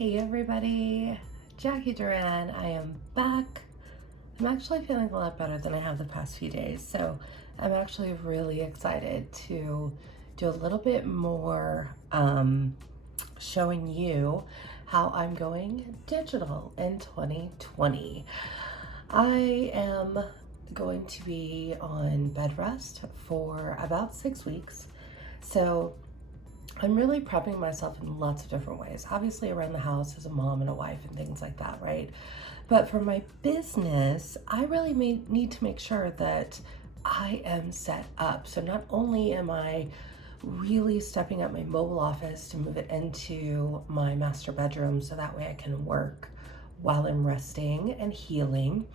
Hey everybody, Jacqui Duran. I am back. I'm actually feeling a lot better than I have the past few days, so I'm actually really excited to do a little bit more showing you how I'm going digital in 2020. I am going to be on bed rest for about 6 weeks, so I'm really prepping myself in lots of different ways. Obviously around the house as a mom and a wife and things like that, right? But for my business, I really need to make sure that I am set up. So not only am I really stepping up my mobile office to move it into my master bedroom so that way I can work while I'm resting and healing.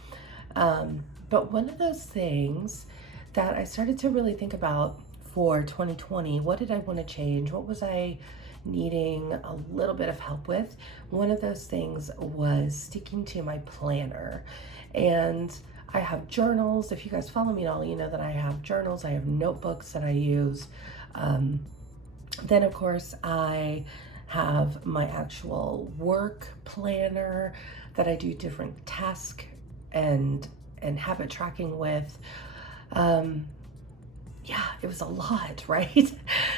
But one of those things that I started to really think about for 2020, what did I want to change? What was I needing a little bit of help with? One of those things was sticking to my planner. And I have journals. If you guys follow me at all, you know that I have journals. I have notebooks that I use. Then of course I have my actual work planner that I do different tasks and habit tracking with. Yeah, it was a lot, right?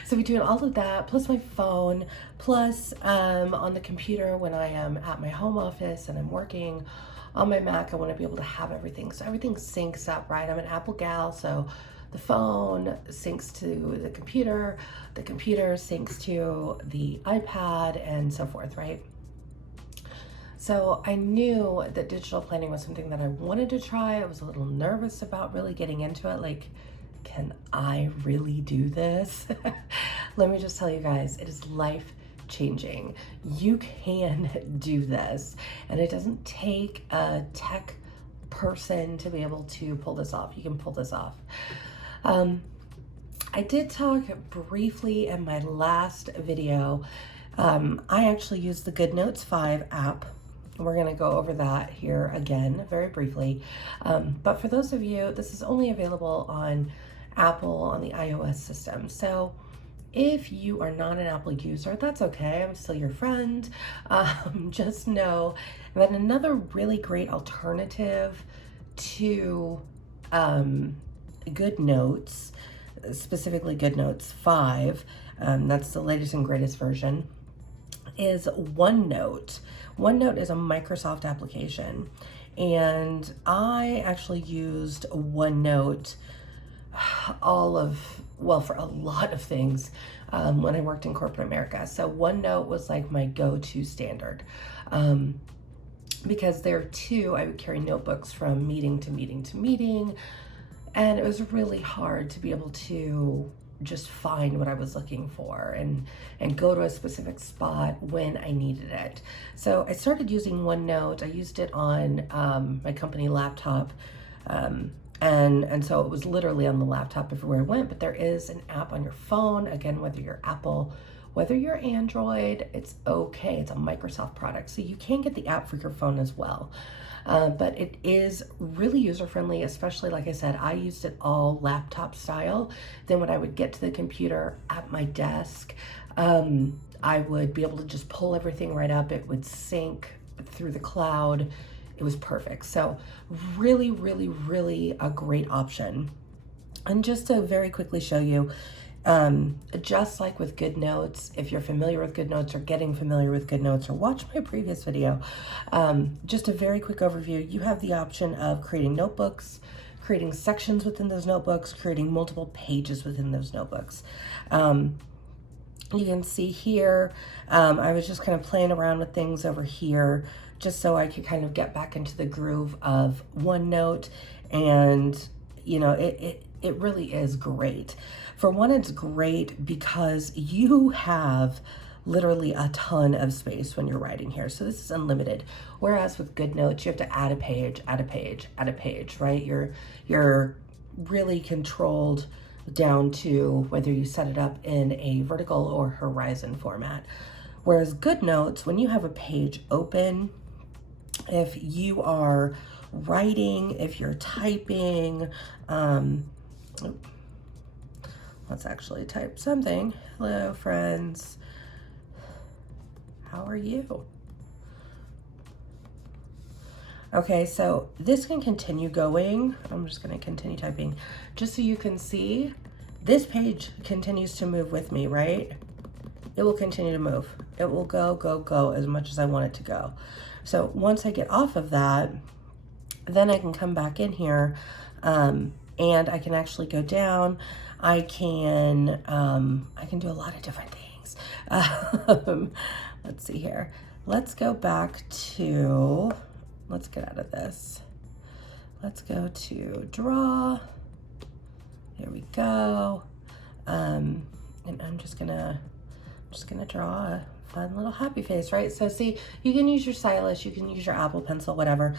So between all of that, plus my phone, plus on the computer when I am at my home office and I'm working on my Mac, I want to be able to have everything. So everything syncs up, right? I'm an Apple gal, so the phone syncs to the computer syncs to the iPad, and so forth, right? So I knew that digital planning was something that I wanted to try. I was a little nervous about really getting into it. Like, can I really do this? Let me just tell you guys, it is life changing. You can do this, and it doesn't take a tech person to be able to pull this off. You can pull this off. I did talk briefly in my last video. I actually used the GoodNotes 5 app. We're going to go over that here again very briefly. But for those of you, this is only available on Apple on the iOS system. So if you are not an Apple user, that's okay. I'm still your friend. Just know that another really great alternative to GoodNotes, specifically GoodNotes 5, that's the latest and greatest version, is OneNote. OneNote is a Microsoft application, and I actually used OneNote for a lot of things when I worked in corporate America. So OneNote was like my go-to standard. Because there too, I would carry notebooks from meeting to meeting to meeting, and it was really hard to be able to just find what I was looking for and go to a specific spot when I needed it. So I started using OneNote. I used it on my company laptop, and so it was literally on the laptop everywhere I went. But there is an app on your phone. Again, whether you're Apple, whether you're Android, it's okay. It's a Microsoft product, so you can get the app for your phone as well. But it is really user-friendly, especially, like I said, I used it all laptop style. Then when I would get to the computer at my desk, I would be able to just pull everything right up. It would sync through the cloud. It was perfect. So really, really, really a great option. And just to very quickly show you, just like with GoodNotes, if you're familiar with GoodNotes or getting familiar with GoodNotes, or watch my previous video, just a very quick overview, you have the option of creating notebooks, creating sections within those notebooks, creating multiple pages within those notebooks. You can see here, I was just kind of playing around with things over here just so I could kind of get back into the groove of OneNote, and you know, it really is great. For one, it's great because you have literally a ton of space when you're writing here. So this is unlimited. Whereas with GoodNotes, you have to add a page, add a page, add a page, right? You're really controlled down to whether you set it up in a vertical or horizon format. Whereas GoodNotes, when you have a page open, if you are writing, if you're typing, let's actually type something. Hello, friends. How are you? Okay, so this can continue going. I'm just gonna continue typing just so you can see this page continues to move with me, right? It will continue to move. It will go, go, go as much as I want it to go. So once I get off of that, then I can come back in here and I can actually go down. I can do a lot of different things. Let's see here. Let's go back to, let's get out of this. Let's go to draw. There we go. And I'm just gonna draw a fun little happy face, right? So see, you can use your stylus, you can use your Apple Pencil, whatever.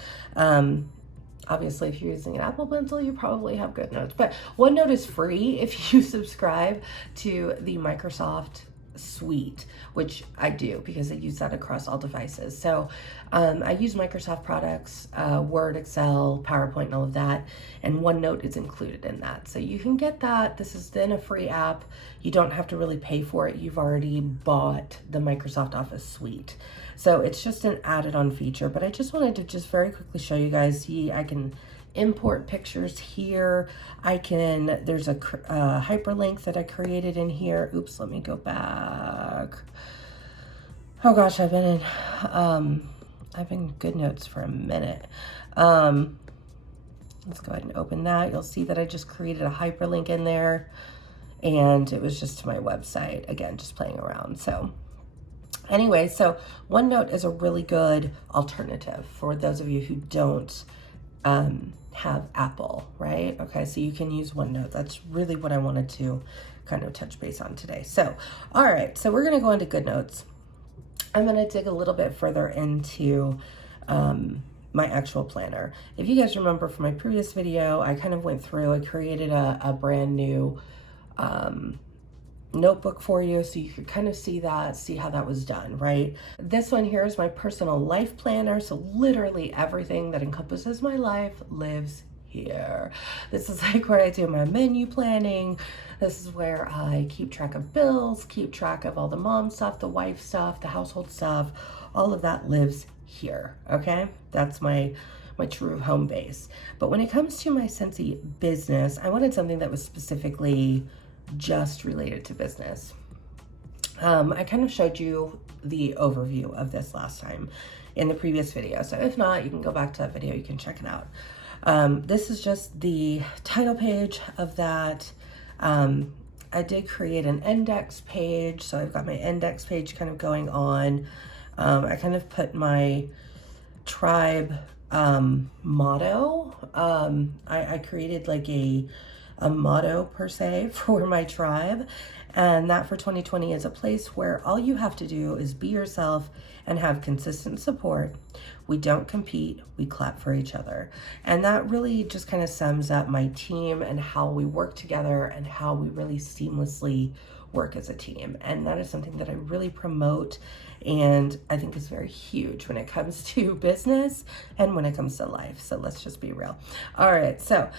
Obviously, if you're using an Apple Pencil, you probably have GoodNotes. But OneNote is free if you subscribe to the Microsoft suite, which I do because I use that across all devices. So I use Microsoft products, Word, Excel, PowerPoint, and all of that, and OneNote is included in that. So you can get that. This is then a free app. You don't have to really pay for it. You've already bought the Microsoft Office suite. So it's just an added on feature, but I just wanted to just very quickly show you guys. See, I can import pictures here. There's a hyperlink that I created in here. Oops, let me go back. Oh gosh, I've been in GoodNotes for a minute. Let's go ahead and open that. You'll see that I just created a hyperlink in there, and it was just to my website. Again, just playing around. So anyway, so OneNote is a really good alternative for those of you who don't have Apple, right? Okay, so you can use OneNote. That's really what I wanted to kind of touch base on today. So, all right, so we're gonna go into GoodNotes. I'm gonna dig a little bit further into my actual planner. If you guys remember from my previous video, I kind of went through, I created a brand new notebook for you so you could kind of see how that was done, right? This one here is my personal life planner. So literally everything that encompasses my life lives here. This is like where I do my menu planning. This is where I keep track of bills, keep track of all the mom stuff, the wife stuff, the household stuff. All of that lives here, okay? That's my true home base. But when it comes to my Scentsy business, I wanted something that was specifically just related to business. I kind of showed you the overview of this last time in the previous video. So if not, you can go back to that video, you can check it out. This is just the title page of that. I did create an index page. So I've got my index page kind of going on. I kind of put my tribe motto. I created like a motto per se for my tribe, and that for 2020 is a place where all you have to do is be yourself and have consistent support. We don't compete, we clap for each other. And that really just kind of sums up my team and how we work together and how we really seamlessly work as a team. And that is something that I really promote and I think is very huge when it comes to business and when it comes to life. So let's just be real. All right, so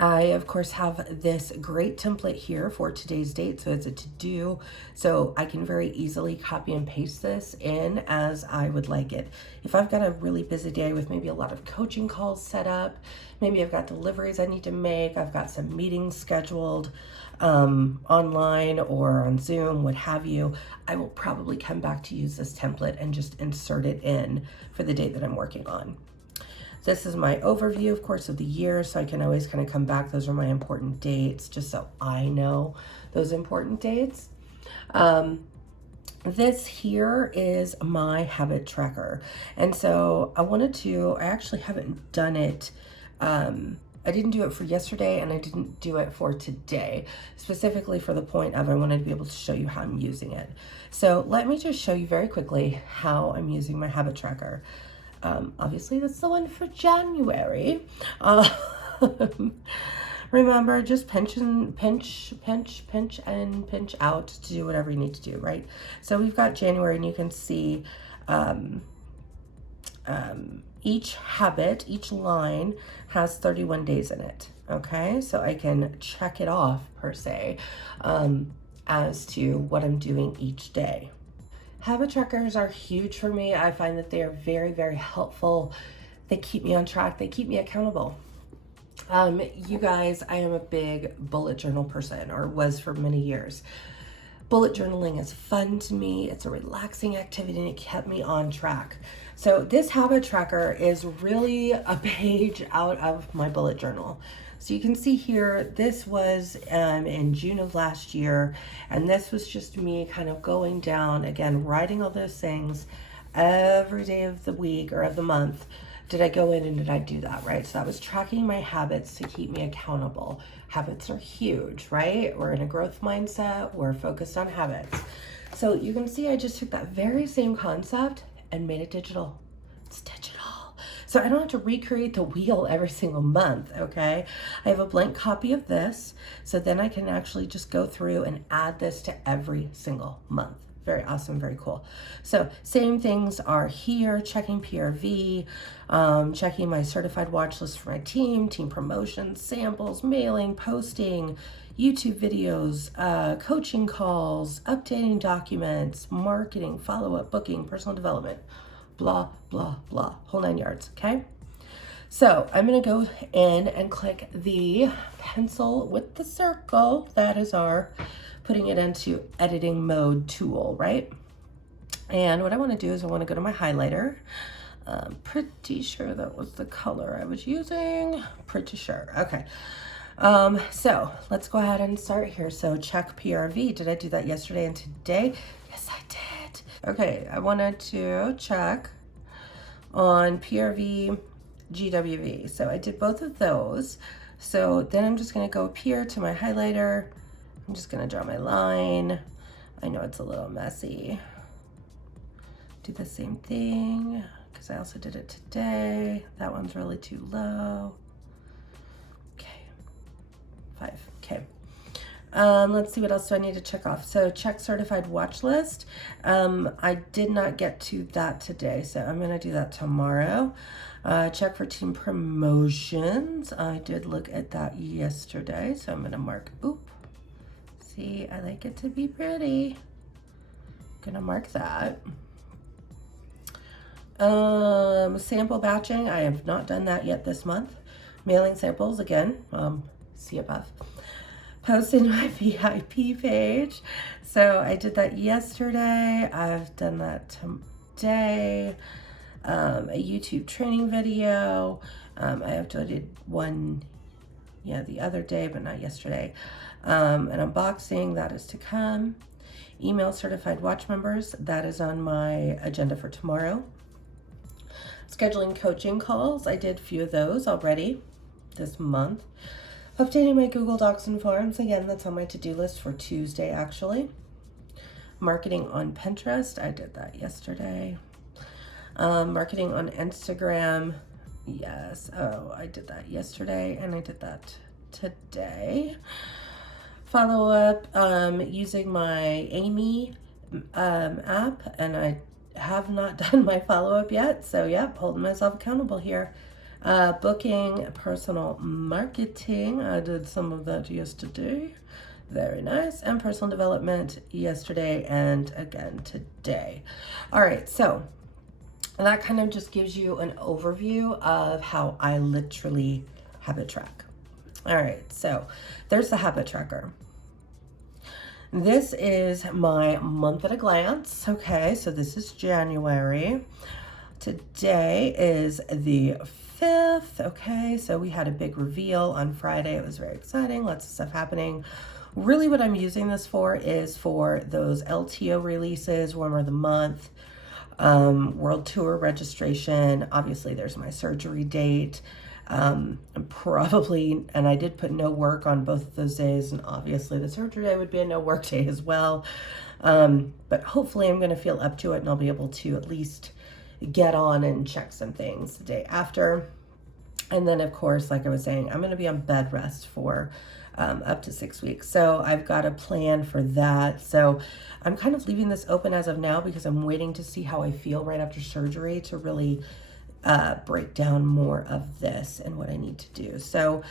I, of course, have this great template here for today's date. So it's a to-do. So I can very easily copy and paste this in as I would like it. If I've got a really busy day with maybe a lot of coaching calls set up, maybe I've got deliveries I need to make, I've got some meetings scheduled online or on Zoom, what have you, I will probably come back to use this template and just insert it in for the date that I'm working on. This is my overview, of course, of the year, so I can always kind of come back. Those are my important dates, just so I know those important dates. This here is my habit tracker. And so I actually haven't done it. I didn't do it for yesterday and I didn't do it for today, specifically for the point of I wanted to be able to show you how I'm using it. So let me just show you very quickly how I'm using my habit tracker. Obviously that's the one for January. Remember, just pinch and pinch out to do whatever you need to do, right? So we've got January and you can see each habit, each line has 31 days in it, okay? So I can check it off per se as to what I'm doing each day. Habit trackers are huge for me. I find that they are very, very helpful. They keep me on track. They keep me accountable. You guys, I am a big bullet journal person, or was for many years. Bullet journaling is fun to me. It's a relaxing activity and it kept me on track. So this habit tracker is really a page out of my bullet journal. So you can see here, this was in June of last year, and this was just me kind of going down, again, writing all those things every day of the week or of the month. Did I go in and did I do that, right? So that was tracking my habits to keep me accountable. Habits are huge, right? We're in a growth mindset. We're focused on habits. So you can see I just took that very same concept and made it digital. It's digital. So I don't have to recreate the wheel every single month, okay? I have a blank copy of this, so then I can actually just go through and add this to every single month. Very awesome, very cool. So same things are here, checking PRV, checking my certified watch list for my team promotions, samples, mailing, posting, YouTube videos, coaching calls, updating documents, marketing, follow-up, booking, personal development, blah, blah, blah, whole 9 yards, okay? So I'm gonna go in and click the pencil with the circle. That is our putting it into editing mode tool, right? And what I wanna do is I wanna go to my highlighter. I'm pretty sure that was the color I was using. Pretty sure, okay. So let's go ahead and start here. So check PRV, did I do that yesterday and today? Yes, I did. Okay, I wanted to check on PRV, GWV. So I did both of those. So then I'm just gonna go up here to my highlighter. I'm just gonna draw my line. I know it's a little messy. Do the same thing, because I also did it today. That one's really too low. Okay, 5, okay. Let's see, what else do I need to check off? So check certified watch list. I did not get to that today, so I'm gonna do that tomorrow. Check for team promotions. I did look at that yesterday, so I'm gonna mark, oop. See, I like it to be pretty. Gonna mark that. Sample batching, I have not done that yet this month. Mailing samples, again, see above. Posting my VIP page. So I did that yesterday. I've done that today. A YouTube training video. I uploaded one, the other day, but not yesterday. An unboxing, that is to come. Email certified watch members, that is on my agenda for tomorrow. Scheduling coaching calls, I did a few of those already this month. Updating my Google Docs and Forms, again, that's on my to-do list for Tuesday, actually. Marketing on Pinterest, I did that yesterday. Marketing on Instagram, yes, I did that yesterday, and I did that today. Follow up, using my Amy app, and I have not done my follow-up yet, so yeah, holding myself accountable here. Booking, personal marketing, I did some of that yesterday, very nice, and personal development yesterday and again today. All right, so that kind of just gives you an overview of how I literally habit track. All right, so there's the habit tracker. This is my month at a glance. Okay, so this is January. Today is the 5th. Okay, so we had a big reveal on Friday. It was very exciting, lots of stuff happening. Really what I'm using this for is for those LTO releases, Warmer of the Month, World Tour registration. Obviously there's my surgery date. And I did put no work on both of those days, and obviously the surgery day would be a no work day as well. But hopefully I'm going to feel up to it and I'll be able to at least get on and check some things the day after. And then of course, like I was saying, I'm going to be on bed rest for up to 6 weeks. So I've got a plan for that. So I'm kind of leaving this open as of now because I'm waiting to see how I feel right after surgery to really break down more of this and what I need to do. So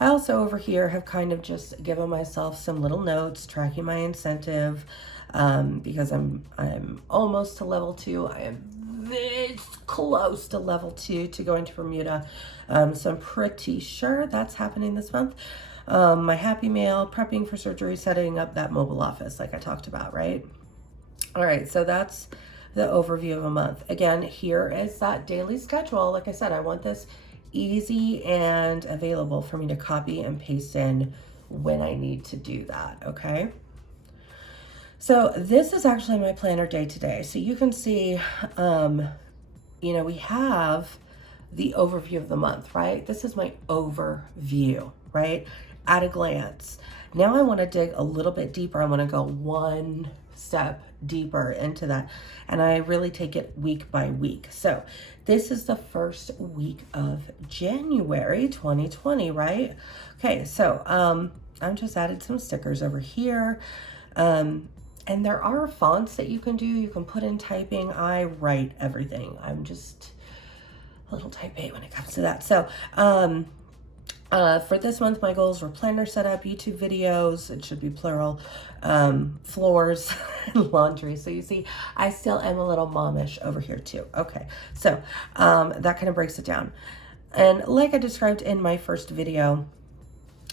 I also over here have kind of just given myself some little notes, tracking my incentive, because I'm almost to level 2. I am this close to level 2 to going to Bermuda. So I'm pretty sure that's happening this month. My happy mail, prepping for surgery, setting up that mobile office like I talked about, right? All right, so that's the overview of a month. Again, here is that daily schedule. Like I said, I want this easy and available for me to copy and paste in when I need to do that, okay? So this is actually my planner day today. So you can see, we have the overview of the month, right? This is my overview, right? At a glance. Now I want to dig a little bit deeper. I want to go one step deeper into that. And I really take it week by week. So this is the first week of January 2020, right? Okay, so I'm just added some stickers over here. And there are fonts that you can do. You can put in typing. I write everything. I'm just a little type A when it comes to that. So for this month, my goals were planner setup, YouTube videos, it should be plural, floors, and laundry. So you see, I still am a little momish over here too. Okay, so that kind of breaks it down. And like I described in my first video,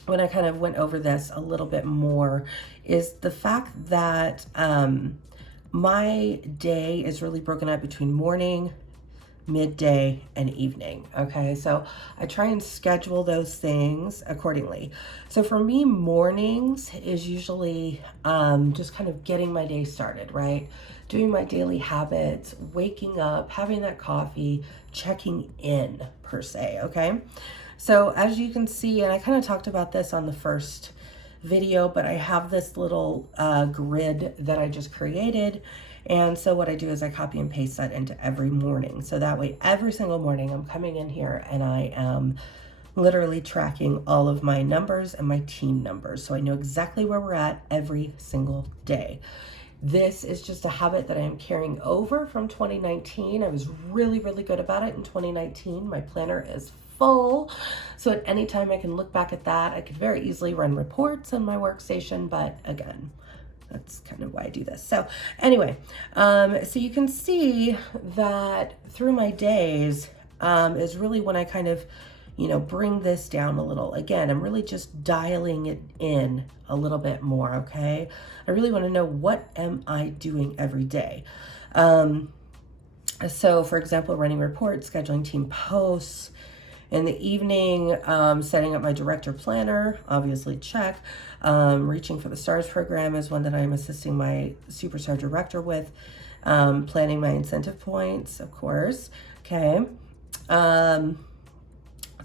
when I kind of went over this a little bit more, is the fact that my day is really broken up between morning, midday, and evening. Okay, so I try and schedule those things accordingly. So for me, mornings is usually just kind of getting my day started, right? Doing my daily habits, waking up, having that coffee, checking in per se, okay? So as you can see, and I kind of talked about this on the first video, but I have this little grid that I just created. And so what I do is I copy and paste that into every morning. So that way, every single morning I'm coming in here and I am literally tracking all of my numbers and my team numbers. So I know exactly where we're at every single day. This is just a habit that I am carrying over from 2019. I was really, really good about it in 2019. My planner is full. So at any time I can look back at that. I could very easily run reports on my workstation, but again, that's kind of why I do this. So anyway, so you can see that through my days is really when I kind of, bring this down a little. Again, I'm really just dialing it in a little bit more, okay? I really want to know, what am I doing every day? So for example, running reports, scheduling team posts. In the evening, setting up my director planner, obviously check. Reaching for the Stars program is one that I'm assisting my Superstar director with. Planning my incentive points, of course. Okay.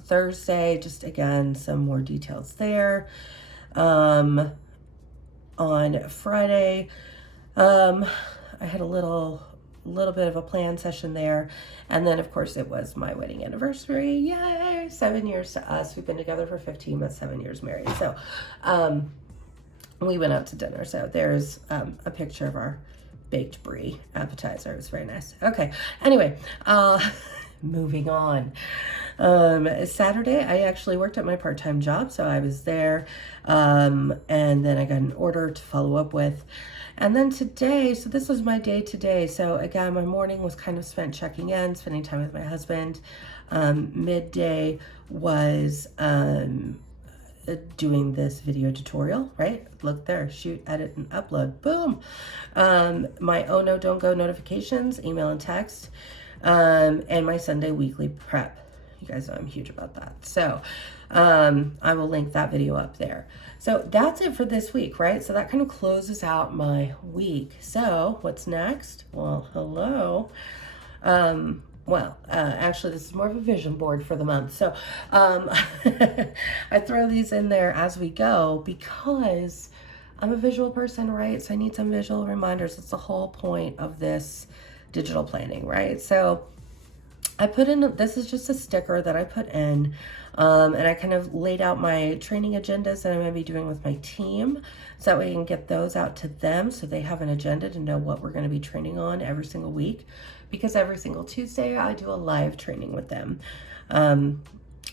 Thursday, just again, some more details there. On Friday, I had a little bit of a plan session there. And then of course it was my wedding anniversary. Yay! 7 years to us. We've been together for 15, but 7 years married. So we went out to dinner. So there's a picture of our baked brie appetizer. It was very nice. Okay. Anyway, moving on. Saturday, I actually worked at my part-time job. So I was there. And then I got an order to follow up with. And then today, so this was my day today. So again, my morning was kind of spent checking in, spending time with my husband. Midday was doing this video tutorial, right? Look there, shoot, edit, and upload. Boom. My Oh No, Don't Go notifications, email and text, and my Sunday weekly prep. You guys know I'm huge about that. So I will link that video up there. So that's it for this week, right? So that kind of closes out my week. So what's next? Well, hello. Actually, this is more of a vision board for the month. So I throw these in there as we go because I'm a visual person, right? So I need some visual reminders. That's the whole point of this digital planning, right? So I put in, this is just a sticker that I put in, and I kind of laid out my training agendas that I'm going to be doing with my team. So that way I can get those out to them so they have an agenda to know what we're going to be training on every single week. Because every single Tuesday I do a live training with them.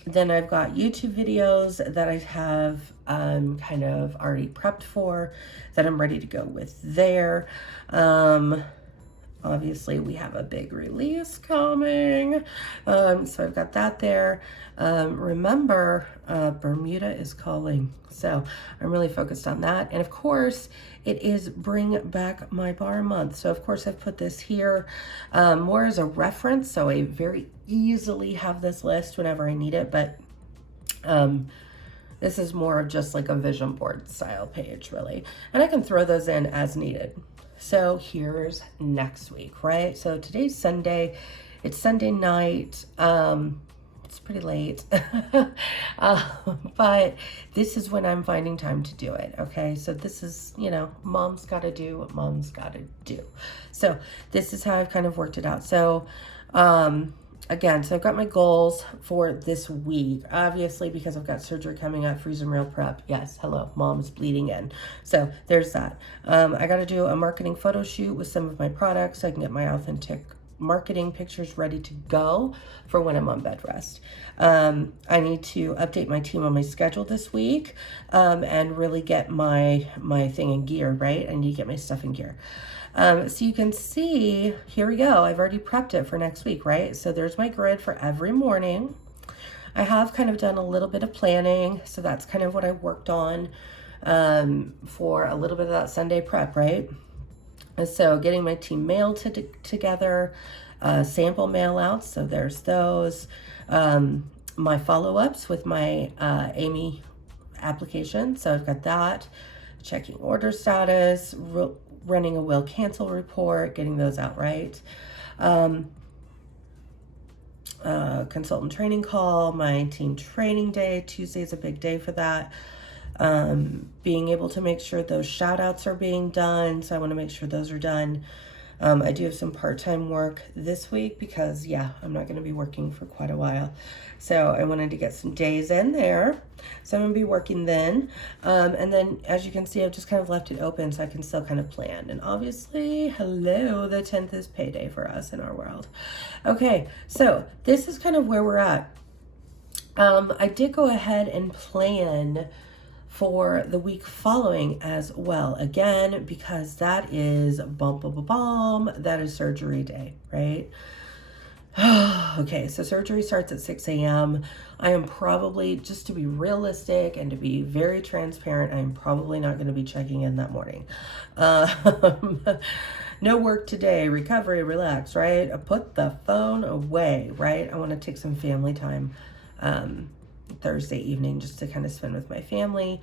Then I've got YouTube videos that I have kind of already prepped for, that I'm ready to go with there. Obviously, we have a big release coming, so I've got that there. Remember, Bermuda is calling, so I'm really focused on that. And of course, it is Bring Back My Bar month, so of course I've put this here more as a reference, so I very easily have this list whenever I need it, but this is more of just like a vision board style page, really, and I can throw those in as needed. So here's next week, right? So today's Sunday. It's Sunday night. It's pretty late. But this is when I'm finding time to do it, okay? So this is, you know, mom's got to do what mom's got to do. So this is how I've kind of worked it out. So, again, so I've got my goals for this week, obviously, because I've got surgery coming up, freezing meal prep. Yes, hello, mom's bleeding in. So there's that. I got to do a marketing photo shoot with some of my products so I can get my authentic marketing pictures ready to go for when I'm on bed rest. I need to update my team on my schedule this week and really get my thing in gear, right? I need to get my stuff in gear. So you can see, here we go. I've already prepped it for next week, right? So there's my grid for every morning. I have kind of done a little bit of planning. So that's kind of what I worked on for a little bit of that Sunday prep, right? And so getting my team mail together, sample mail outs. So there's those. My follow-ups with my Amy application. So I've got that. Checking order status, running a will cancel report, getting those out right. Consultant training call, my team training day. Tuesday is a big day for that. Being able to make sure those shout outs are being done. So I want to make sure those are done. I do have some part-time work this week because, yeah, I'm not going to be working for quite a while. So I wanted to get some days in there. So I'm going to be working then. And then, as you can see, I've just kind of left it open so I can still kind of plan. And obviously, hello, the 10th is payday for us in our world. Okay, so this is kind of where we're at. I did go ahead and plan for the week following as well, again, because that is that is surgery day, right? Okay, so surgery starts at 6 a.m. I am probably, just to be realistic and to be very transparent, I'm probably not going to be checking in that morning. No work today, recovery, relax, right? Put the phone away, right? I want to take some family time Thursday evening just to kind of spend with my family.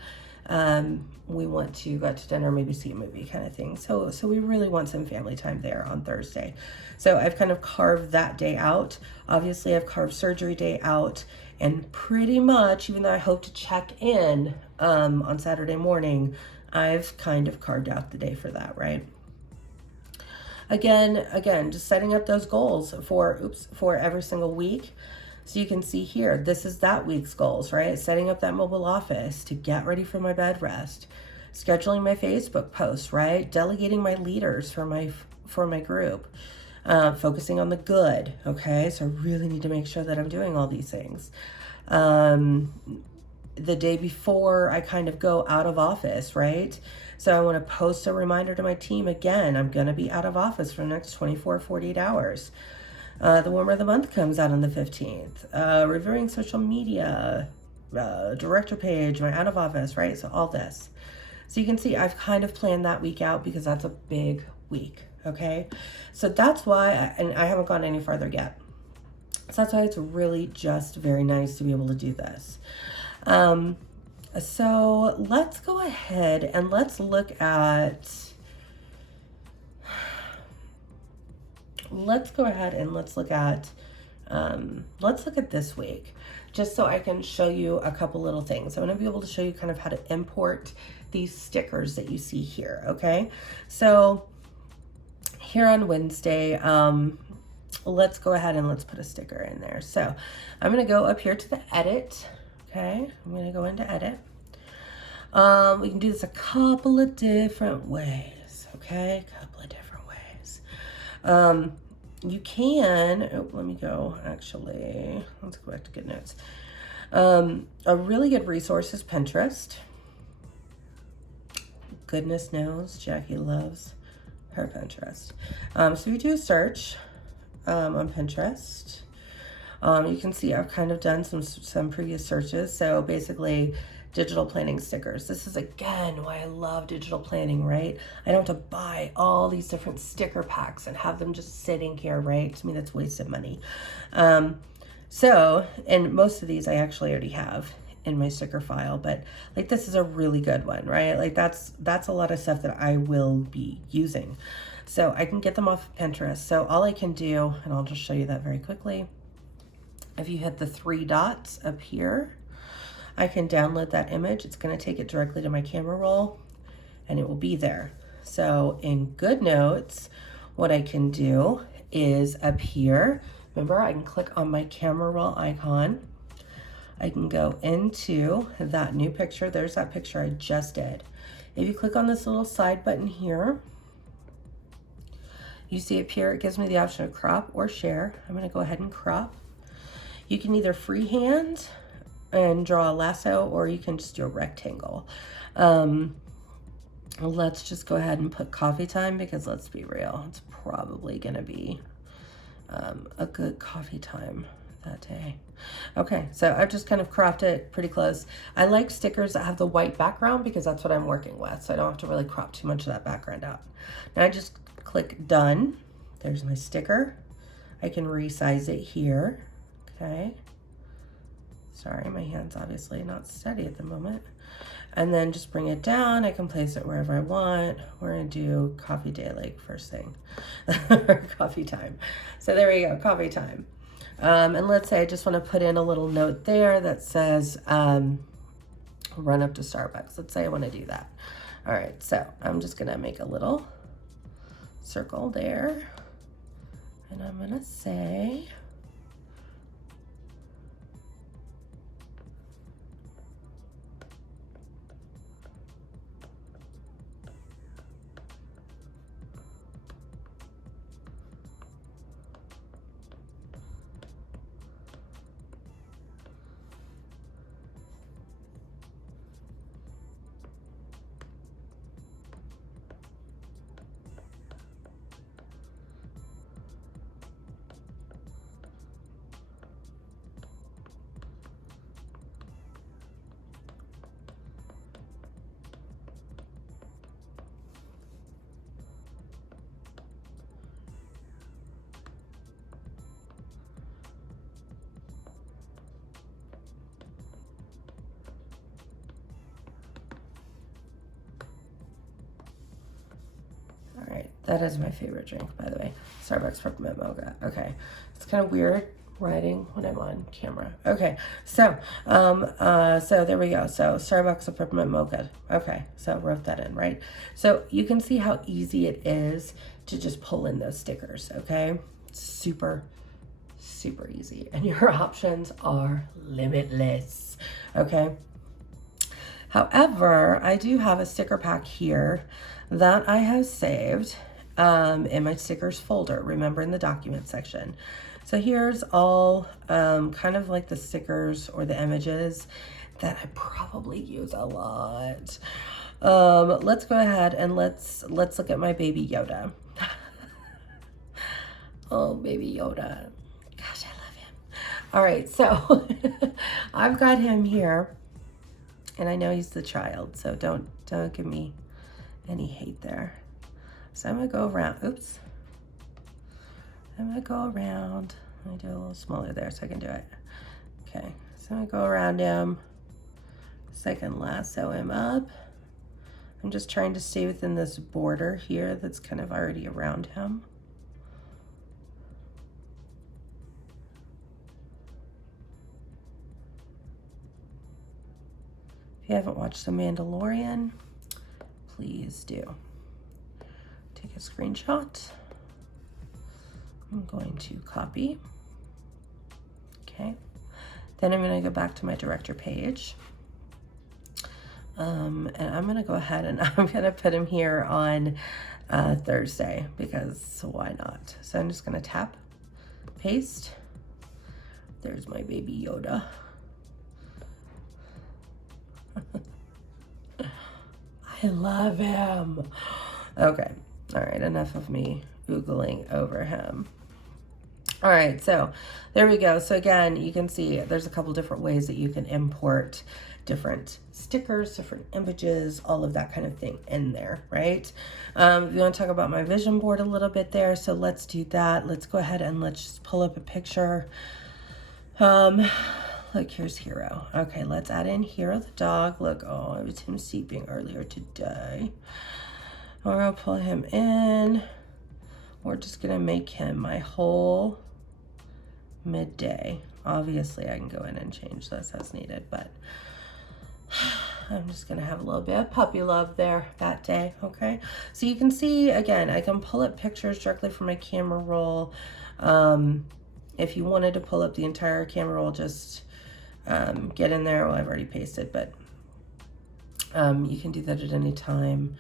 We want to go out to dinner, maybe see a movie kind of thing. So we really want some family time there on Thursday. So I've kind of carved that day out. Obviously, I've carved surgery day out, and pretty much, even though I hope to check in on Saturday morning, I've kind of carved out the day for that, right? Again, just setting up those goals for every single week. So you can see here, this is that week's goals, right? Setting up that mobile office to get ready for my bed rest, scheduling my Facebook posts, right? Delegating my leaders for my group, focusing on the good, okay? So I really need to make sure that I'm doing all these things. The day before I kind of go out of office, right? So I want to post a reminder to my team, again, I'm going to be out of office for the next 24, 48 hours. The Warmer of the Month comes out on the 15th. Reviewing social media, director page, my out of office, right? So all this. So you can see I've kind of planned that week out because that's a big week, okay? So that's why, and I haven't gone any further yet. So that's why it's really just very nice to be able to do this. So let's go ahead and let's look at this week, just so I can show you a couple little things. I'm going to be able to show you kind of how to import these stickers that you see here, okay? So here on Wednesday, let's go ahead and let's put a sticker in there. So I'm going to go up here to the edit, okay? I'm going to go into edit. We can do this a couple of different ways, okay? A couple of different ways. You can, let me go, actually, let's go back to GoodNotes. A really good resource is Pinterest. Goodness knows Jacqui loves her Pinterest. So you do a search on Pinterest. You can see I've kind of done some previous searches. So basically, digital planning stickers. This is again why I love digital planning, right? I don't have to buy all these different sticker packs and have them just sitting here, right? To me, that's wasted money. And most of these I actually already have in my sticker file, but like this is a really good one, right? Like that's a lot of stuff that I will be using. So I can get them off of Pinterest. So all I can do, and I'll just show you that very quickly. If you hit the 3 dots up here, I can download that image. It's going to take it directly to my camera roll and it will be there. So in GoodNotes, what I can do is up here, remember I can click on my camera roll icon. I can go into that new picture. There's that picture I just did. If you click on this little side button here, you see up here, it gives me the option of crop or share. I'm going to go ahead and crop. You can either freehand and draw a lasso, or you can just do a rectangle. Let's just go ahead and put coffee time, because let's be real, it's probably going to be a good coffee time that day. Okay, so I've just kind of cropped it pretty close. I like stickers that have the white background because that's what I'm working with, so I don't have to really crop too much of that background out. Now I just click done. There's my sticker. I can resize it here. Okay. Sorry, my hand's obviously not steady at the moment. And then just bring it down. I can place it wherever I want. We're gonna do coffee day, like first thing, coffee time. So there we go, coffee time. And let's say I just want to put in a little note there that says, run up to Starbucks. Let's say I want to do that. All right, so I'm just gonna make a little circle there. And I'm gonna say, all right, that is my favorite drink, by the way. Starbucks peppermint mocha. Okay, it's kind of weird writing when I'm on camera. Okay, so so there we go. So Starbucks peppermint mocha. Okay, so wrote that in, right? So you can see how easy it is to just pull in those stickers. Okay, super easy, and your options are limitless. Okay. However, I do have a sticker pack here that I have saved in my stickers folder, remember, in the document section. So here's all kind of like the stickers or the images that I probably use a lot. Let's go ahead and let's look at my baby Yoda. Oh, baby Yoda. Gosh, I love him. All right, so I've got him here. And I know he's the child, so don't give me any hate there. So I'm gonna go around, oops. I'm gonna go around. Let me do it a little smaller there so I can do it. Okay, so I'm gonna go around him so I can lasso him up. I'm just trying to stay within this border here that's kind of already around him. If you haven't watched The Mandalorian, please do. Take a screenshot. I'm going to copy. Okay. Then I'm going to go back to my director page. And I'm going to go ahead and I'm going to put him here on Thursday, because why not? So I'm just going to tap, paste. There's my baby Yoda. I love him. Okay. All right. Enough of me Googling over him. All right. So there we go. So again, you can see there's a couple different ways that you can import different stickers, different images, all of that kind of thing in there, right? You want to talk about my vision board a little bit there. So let's do that. Let's go ahead and let's just pull up a picture. Look, here's Hero. Okay, let's add in Hero the dog. Look, oh, it was him sleeping earlier today. Or I'll pull him in. We're just gonna make him my whole midday. Obviously, I can go in and change this as needed, but I'm just gonna have a little bit of puppy love there that day, okay? So you can see, again, I can pull up pictures directly from my camera roll. If you wanted to pull up the entire camera roll, just get in there. Well, I've already pasted, but you can do that at any time,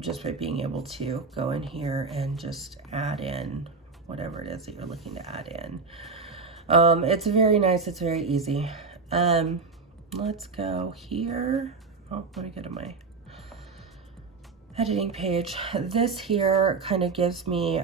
just by being able to go in here and just add in whatever it is that you're looking to add in. It's very nice. It's very easy. Let's go here. Oh, let me go to my editing page. This here kind of gives me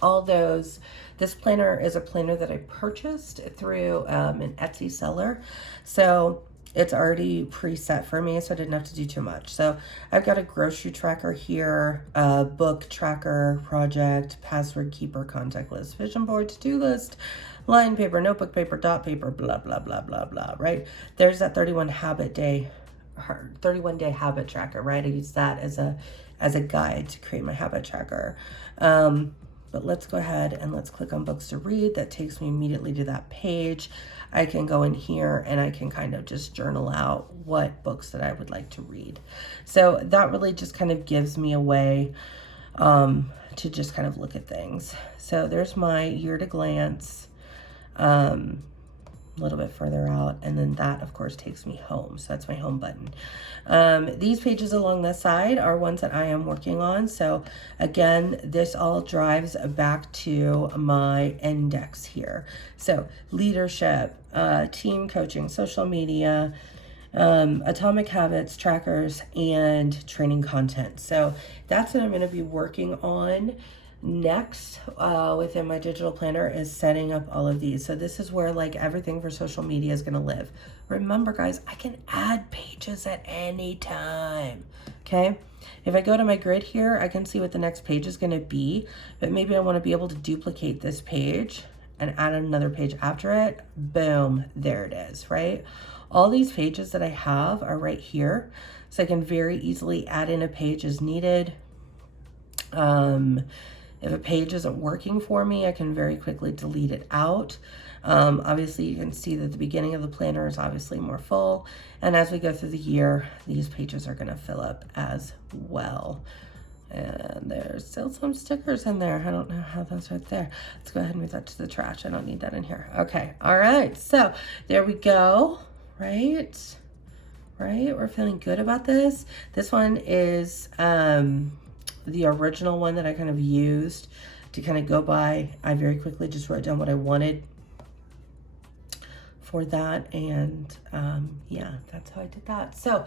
all those. This planner is a planner that I purchased through an Etsy seller. So it's already preset for me, so I didn't have to do too much. So I've got a grocery tracker here, a book tracker, project, password keeper, contact list, vision board, to-do list, line paper, notebook paper, dot paper, blah, blah, blah, blah, blah, right? There's that 31-day habit tracker, right? I use that as a guide to create my habit tracker. But let's go ahead and let's click on books to read. That takes me immediately to that page. I can go in here and I can kind of just journal out what books that I would like to read. So that really just kind of gives me a way to just kind of look at things. So there's my year to glance, a little bit further out, and then that of course takes me home. So that's my home button. These pages along the side are ones that I am working on. So again, this all drives back to my index here. So leadership, team coaching, social media, atomic habits, trackers, and training content. So that's what I'm going to be working on next within my digital planner, is setting up all of these. So this is where like everything for social media is going to live. Remember guys, I can add pages at any time. Okay, if I go to my grid here, I can see what the next page is going to be, but maybe I want to be able to duplicate this page and add another page after it. Boom, there it is, right? All these pages that I have are right here, so I can very easily add in a page as needed. If a page isn't working for me, I can very quickly delete it out. Obviously, you can see that the beginning of the planner is obviously more full. And as we go through the year, these pages are going to fill up as well. And there's still some stickers in there. I don't know how that's right there. Let's go ahead and move that to the trash. I don't need that in here. Okay. All right. So there we go. Right. We're feeling good about this. This one is the original one that I kind of used to kind of go by. I very quickly just wrote down what I wanted for that, and yeah, that's how I did that. So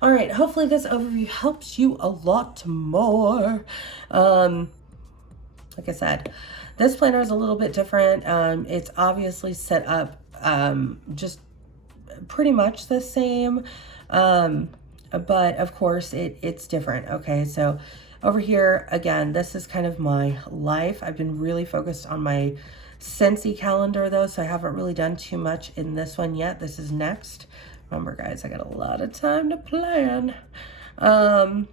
all right, hopefully this overview helps you a lot more. Like I said, this planner is a little bit different. It's obviously set up just pretty much the same, but of course it's different. Okay, so over here, again, this is kind of my life. I've been really focused on my Scentsy calendar though, so I haven't really done too much in this one yet. This is next. Remember guys, I got a lot of time to plan. And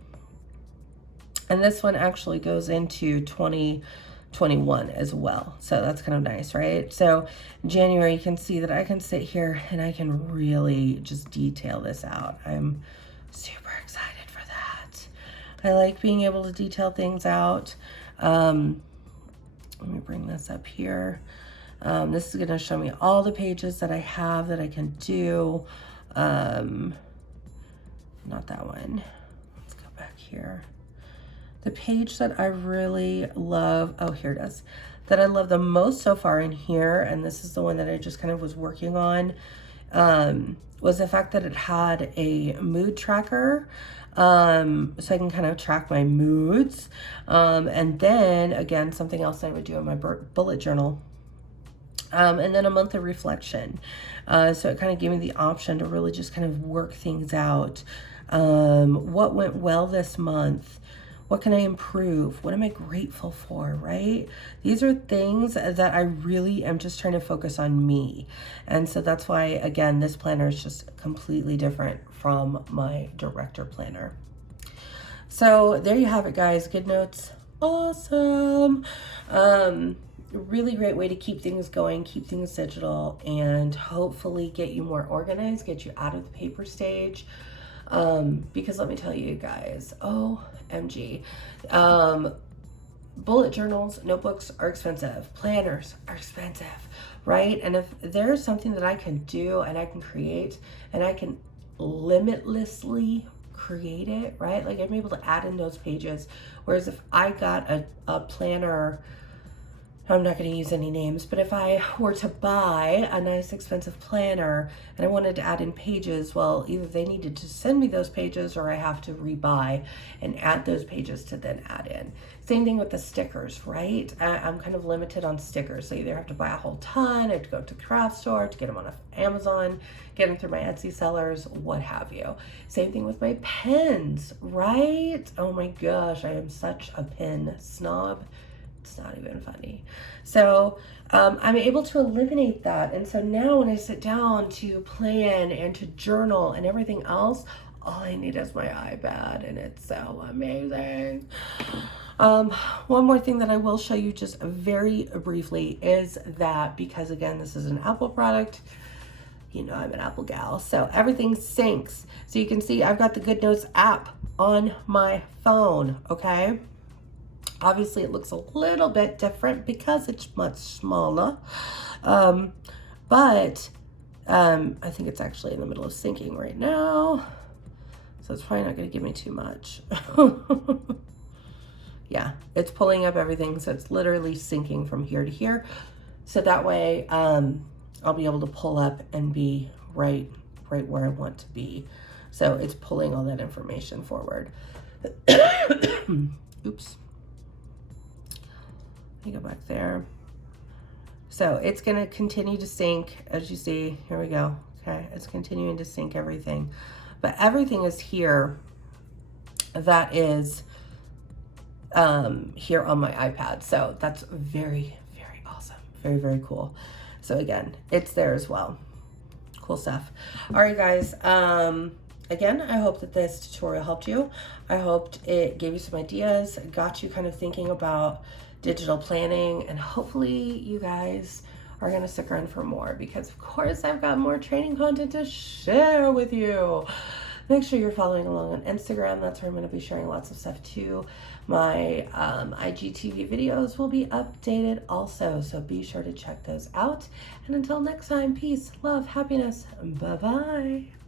this one actually goes into 2021 as well. So that's kind of nice, right? So January, you can see that I can sit here and I can really just detail this out. I'm super excited for that. I like being able to detail things out. Let me bring this up here. This is going to show me all the pages that I have that I can do. Not that one. Let's go back here. The page that I really love, oh, here it is, that I love the most so far in here, and this is the one that I just kind of was working on, was the fact that it had a mood tracker. So I can kind of track my moods. And then again, something else I would do in my bullet journal. And then a monthly reflection. So it kind of gave me the option to really just kind of work things out. What went well this month? What can I improve? What am I grateful for, right? These are things that I really am just trying to focus on me. And so that's why, again, this planner is just completely different from my director planner. So there you have it, guys. GoodNotes, awesome. Really great way to keep things going, keep things digital, and hopefully get you more organized, get you out of the paper stage. Because let me tell you guys, OMG, bullet journals, notebooks are expensive, planners are expensive, right? And if there's something that I can do and I can create and I can limitlessly create it, right? Like I'm able to add in those pages. Whereas if I got a planner, I'm not going to use any names, but if I were to buy a nice expensive planner and I wanted to add in pages, well, either they needed to send me those pages or I have to rebuy and add those pages to then add in. Same thing with the stickers, right? I'm kind of limited on stickers. So either have to buy a whole ton, I have to go to the craft store to get them on Amazon, get them through my Etsy sellers, what have you. Same thing with my pens, right? Oh my gosh, I am such a pen snob. It's not even funny. So I'm able to eliminate that. And so now when I sit down to plan and to journal and everything else, all I need is my iPad, and it's so amazing. One more thing that I will show you just very briefly is that, because again, this is an Apple product, you know I'm an Apple gal, so everything syncs. So you can see I've got the GoodNotes app on my phone, okay? Obviously, it looks a little bit different because it's much smaller, but I think it's actually in the middle of syncing right now, so it's probably not going to give me too much. Yeah, it's pulling up everything, so it's literally syncing from here to here, so that way I'll be able to pull up and be right where I want to be. So it's pulling all that information forward. Oops. Let me go back there. So it's going to continue to sync, as you see. Here we go. Okay, it's continuing to sync everything. But everything is here that is here on my iPad. So that's very, very awesome. Very, very cool. So again, it's there as well. Cool stuff. All right, guys. Again, I hope that this tutorial helped you. I hoped it gave you some ideas, got you kind of thinking about digital planning, and hopefully you guys are going to stick around for more, because of course I've got more training content to share with you. Make sure you're following along on Instagram. That's where I'm going to be sharing lots of stuff too. My IGTV videos will be updated also, so be sure to check those out. And until next time, peace, love, happiness, bye-bye.